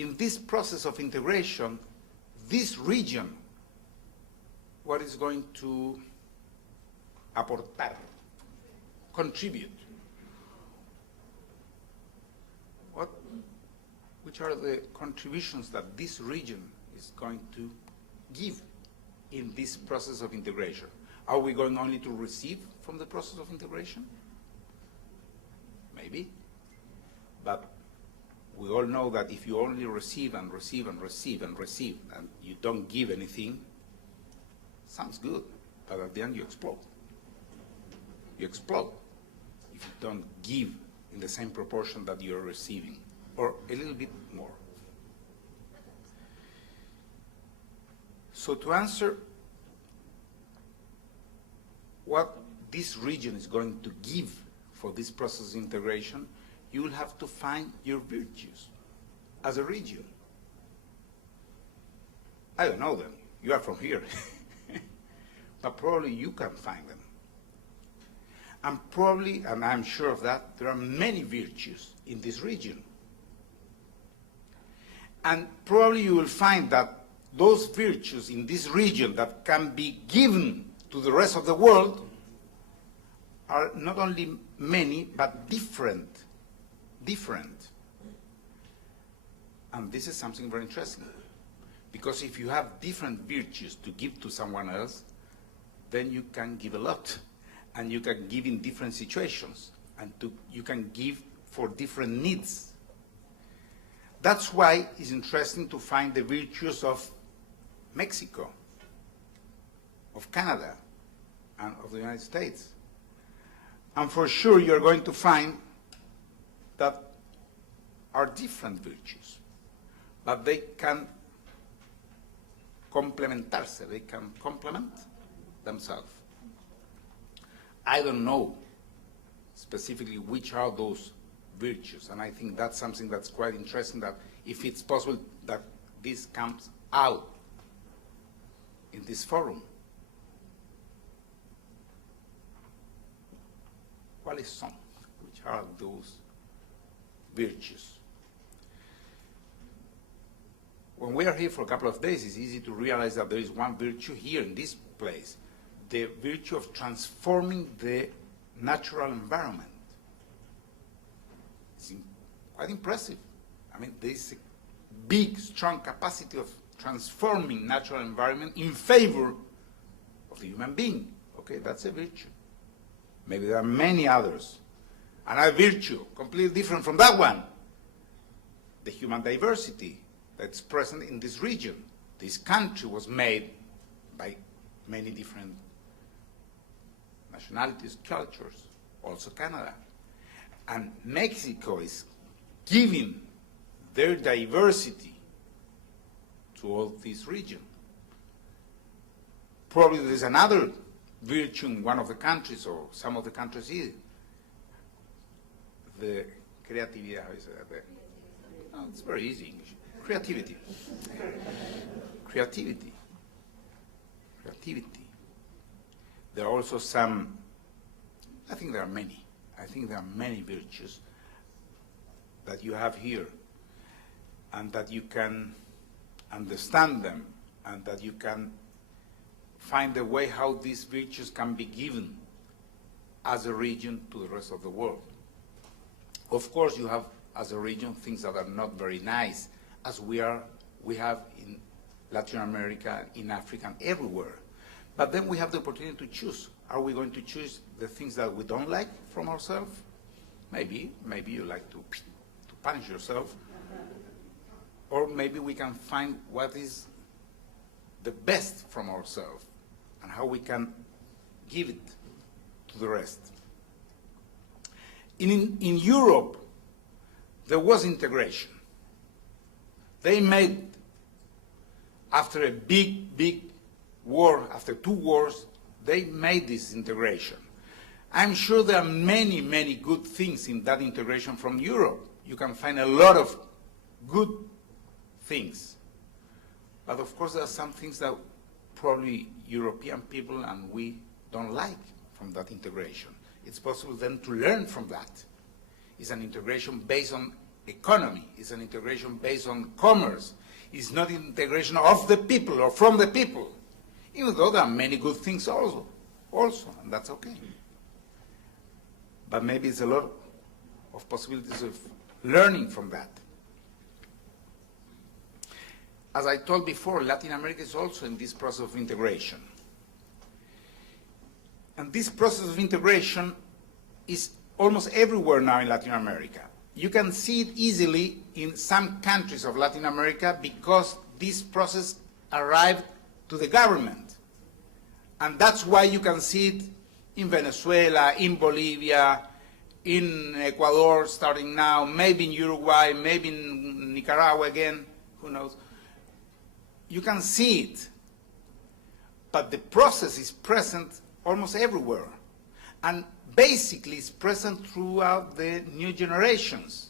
In this process of integration, this region, what is going to aportar, contribute? Which are the contributions that this region is going to give in this process of integration? Are we going only to receive from the process of integration? Maybe. But we all know that if you only receive and receive and receive and receive and you don't give anything, sounds good, but at the end you explode. You explode if you don't give in the same proportion that you're receiving, or a little bit more. So to answer what this region is going to give for this process of integration, you will have to find your virtues as a region. I don't know them. You are from here. But probably you can find them. And probably, and I'm sure of that, there are many virtues in this region. And probably you will find that those virtues in this region that can be given to the rest of the world are not only many, but different. And this is something very interesting. Because if you have different virtues to give to someone else, then you can give a lot. And you can give in different situations. And you can give for different needs. That's why it's interesting to find the virtues of Mexico, of Canada, and of the United States. And for sure you're going to find that are different virtues, but they can complementarse, they can complement themselves. I don't know specifically which are those virtues, and I think that's something that's quite interesting, that if it's possible that this comes out in this forum. ¿Cuáles son? Which are those virtues? When we are here for a couple of days, it's easy to realize that there is one virtue here in this place, the virtue of transforming the natural environment. It's quite impressive. I mean, there is a big, strong capacity of transforming natural environment in favor of the human being. Okay, that's a virtue. Maybe there are many others. Another virtue, completely different from that one, the human diversity that's present in this region. This country was made by many different nationalities, cultures, also Canada. And Mexico is giving their diversity to all this region. Probably there's another virtue in one of the countries, or some of the countries here. The creatividad, how is it? Oh, it's very easy English. Creativity. Creativity. Creativity. There are also some, I think there are many. I think there are many virtues that you have here, and that you can understand them, and that you can find a way how these virtues can be given as a region to the rest of the world. Of course, you have, as a region, things that are not very nice, as we have in Latin America, in Africa, and everywhere. But then we have the opportunity to choose. Are we going to choose the things that we don't like from ourselves? Maybe you like to punish yourself. Or maybe we can find what is the best from ourselves and how we can give it to the rest. In Europe, there was integration. They made, after a big war, after 2 wars, they made this integration. I'm sure there are many good things in that integration from Europe. You can find a lot of good things. But of course there are some things that probably European people and we don't like from that integration. It's possible then to learn from that. It's an integration based on economy. It's an integration based on commerce. It's not integration of the people or from the people, even though there are many good things also, and that's okay. But maybe it's a lot of possibilities of learning from that. As I told before, Latin America is also in this process of integration. And this process of integration is almost everywhere now in Latin America. You can see it easily in some countries of Latin America because this process arrived to the government. And that's why you can see it in Venezuela, in Bolivia, in Ecuador starting now, maybe in Uruguay, maybe in Nicaragua again, who knows. You can see it, but the process is present almost everywhere. And basically it's present throughout the new generations.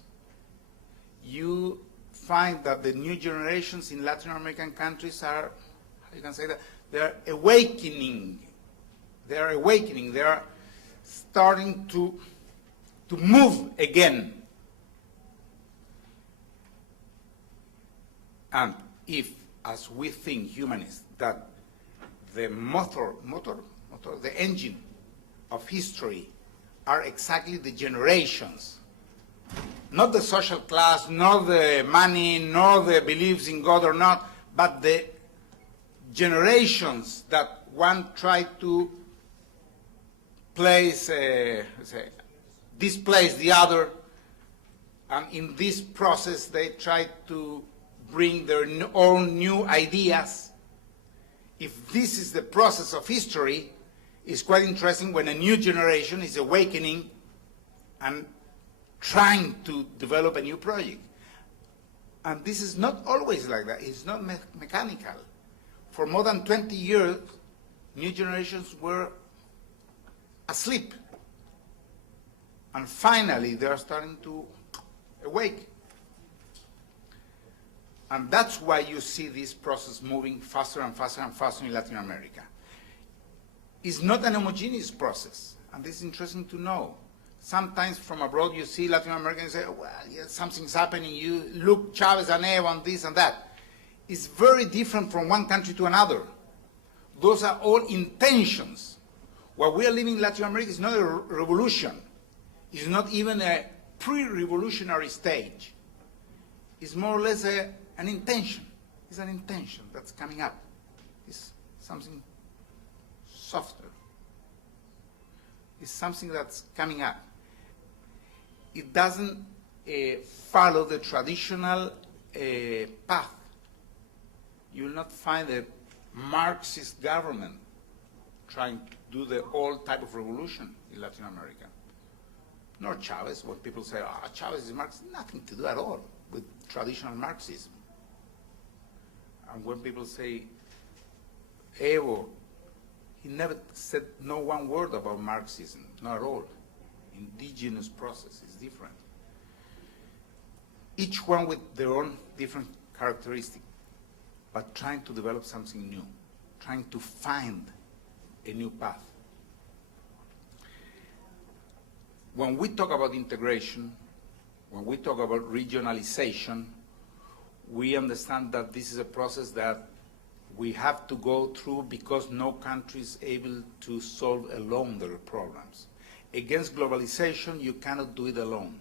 You find that the new generations in Latin American countries are, you can say that, they're awakening. They are starting to move again. And if, as we think, humanists, that the the engine of history are exactly the generations, not the social class, nor the money, nor the beliefs in God or not, but the generations that one tried to place, displace the other, and in this process they tried to bring their own new ideas. If this is the process of history, it's quite interesting when a new generation is awakening and trying to develop a new project. And this is not always like that. It's not mechanical. For more than 20 years, new generations were asleep. And finally, they are starting to awake. And that's why you see this process moving faster and faster and faster in Latin America. It's not an homogeneous process, and this is interesting to know. Sometimes from abroad you see Latin Americans say, well, yeah, something's happening, you look Chavez and Evo and this and that. It's very different from one country to another. Those are all intentions. What we are living in Latin America is not a revolution. It's not even a pre-revolutionary stage. It's more or less an intention. It's an intention that's coming up. It's something softer. It's something that's coming up. It doesn't follow the traditional path. You will not find a Marxist government trying to do the old type of revolution in Latin America. Nor Chavez, when people say, oh, Chavez is Marxist, nothing to do at all with traditional Marxism. And when people say, Evo, he never said no one word about Marxism, not at all. Indigenous process is different. Each one with their own different characteristics, but trying to develop something new, trying to find a new path. When we talk about integration, when we talk about regionalization, we understand that this is a process that we have to go through because no country is able to solve alone their problems. Against globalization, you cannot do it alone.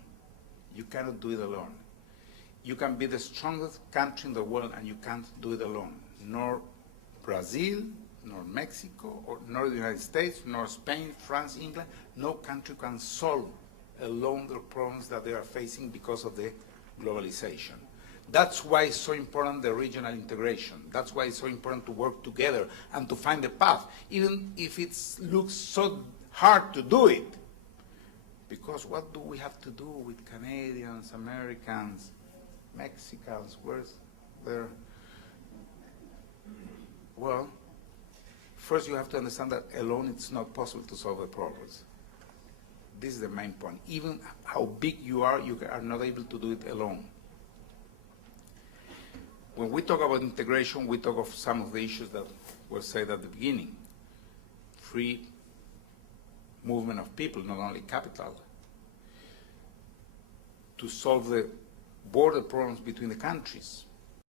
You cannot do it alone. You can be the strongest country in the world and you can't do it alone. Nor Brazil, nor Mexico, nor the United States, nor Spain, France, England. No country can solve alone the problems that they are facing because of the globalization. That's why it's so important, the regional integration. That's why it's so important to work together and to find a path, even if it looks so hard to do it. Because what do we have to do with Canadians, Americans, Mexicans? Where's their... Well, first you have to understand that alone it's not possible to solve the problems. This is the main point. Even how big you are not able to do it alone. When we talk about integration, we talk of some of the issues that were said at the beginning. Free movement of people, not only capital. To solve the border problems between the countries.